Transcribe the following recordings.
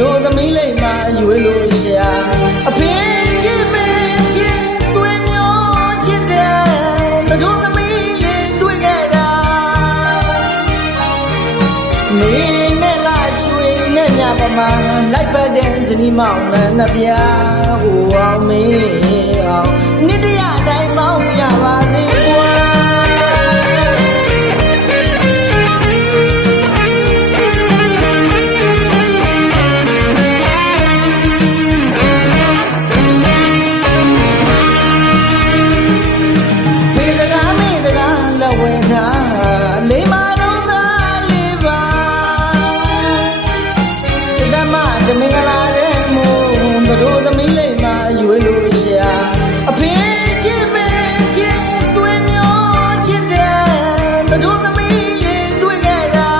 တို့သမီးလေးမှရွေးလို့ရှာအဖေချစ်မင်းချစ်ဆွေမျိုးချစ်တယ်တို့သမီးလေးတွေ့ခဲ့တာနေနဲ့လာရွှေနဲ့ညပမာလိုက်ပတ်တဲ့ဇနီးမောင်နှံပြားဟိုအောင်မေးအောင်နှစ်တရတိုင်းမောင်းရပါစေကွာတို့သမီးလေးမှရွေးလို့ရှာအဖေချစ်မင်းချစ်ဆွေမျိုးချစ်တယ်တို့သမီးလေးတွေ့ခဲ့တာ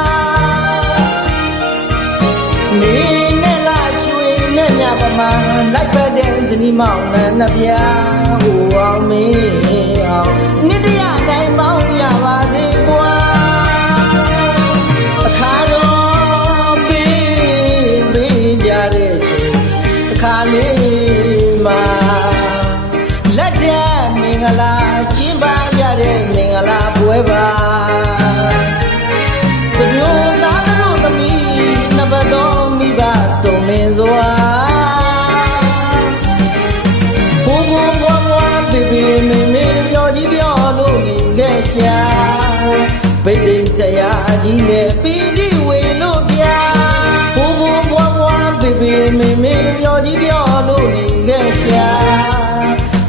နေနဲ့လာရွှေနဲ့ညပမာလိုက်ပတ်တဲ့ဇနီးမောင်နှံပြားဟိုအောင်မေးအောင်နှစ်တရတိုင်းမောင်းရပါစေကွာအခါတော့ပေးကြတဲ့ခါလေးမှာလက်တဲ့မင်္ဂလာကျင်းပရတဲ့မင်္ဂလာပွဲပါသူတို့သားတို့သမီးနှစ်ပတ်တော်မိဘစုံလင်စွာဘိုးဘွားဘွားဖေဖေမေမေပြောကြီးပြောလို့နေခဲ့ရှာဗိတ်သိမ်းဆရာကြီးနဲ့ပီတိဝေလို့ပြဘိုးဘွားဘွားဖေဖေမေမေပြောကြီးပြောလို့နေခဲ့ရှာ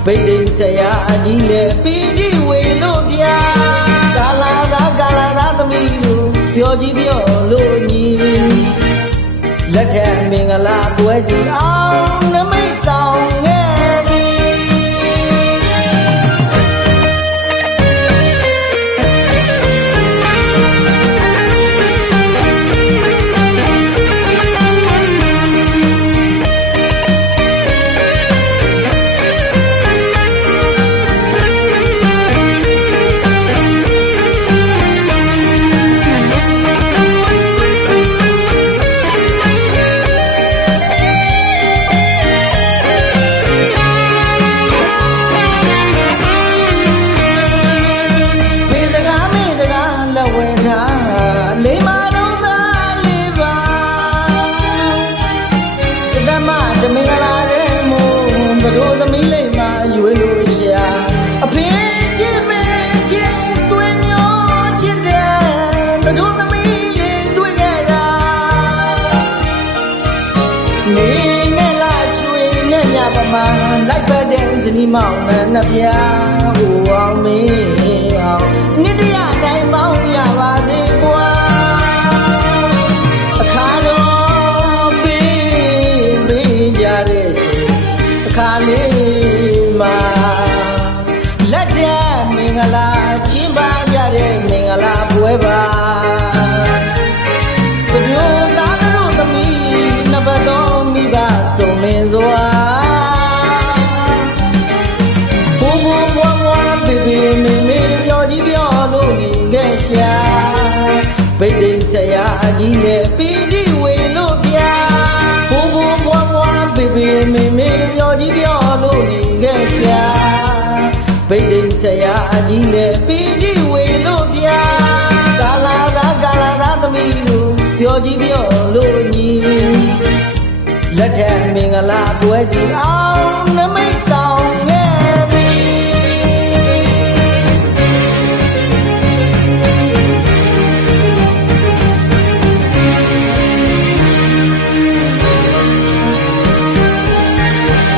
ဗိတ်သိမ်းဆရာကြီးနဲ့ပီတိဝေလို့ပြကာလာသာသမီးတို့ပြောကြီးပြောလို့ညီလက်ထက်မင်္ဂလာပွဲကြီးအောင်နမိတ်ဆောင်ခဲ့ပြီတို့သမီးလေးမှရွေးလို့ရှာအဖေချစ်မင်းချစ်ဆွေမျိုးချစ်တယ်တို့သမီးလေးတွေ့ခဲ့တာနေနဲ့လာရွှေနဲ့ညပမာလိုက်ပတ်တဲ့ဇနီးမောင်နှံပြားဟိုအောင်မေးအောင်နှစ်တရတိုင်းမောင်းရပါစေကွာအခါတော့ပေးကြတဲ့ခါလေးမှာလက်တဲ့မင်္ဂလာကျင်းပရတဲ့မင်္ဂလာပွဲပါသူတို့သားတို့သမီးနှစ်ပတ်တော်မိဘစုံလင်စွာဘိုးဘွားဘွားဖေဖေမေမေပြောကြီးပြောလို့နေခဲ့ရှာဗိတ်သိမ်းဆရာကြီးနဲ့ပီတိဝေလို့ပြဘိုးဘွားဘွားဖေဖေမေမေပြောကြီးပြောလို့နေခဲ့ရှာဗိတ်သိမ်းဆရာကြီးနဲ့ပီတိဝေလို့ပြကာလာသာသမီးတို့ပြောကြီးပြောလို့ညီလက်ထက်မင်္ဂလာပွဲကြီးအောင်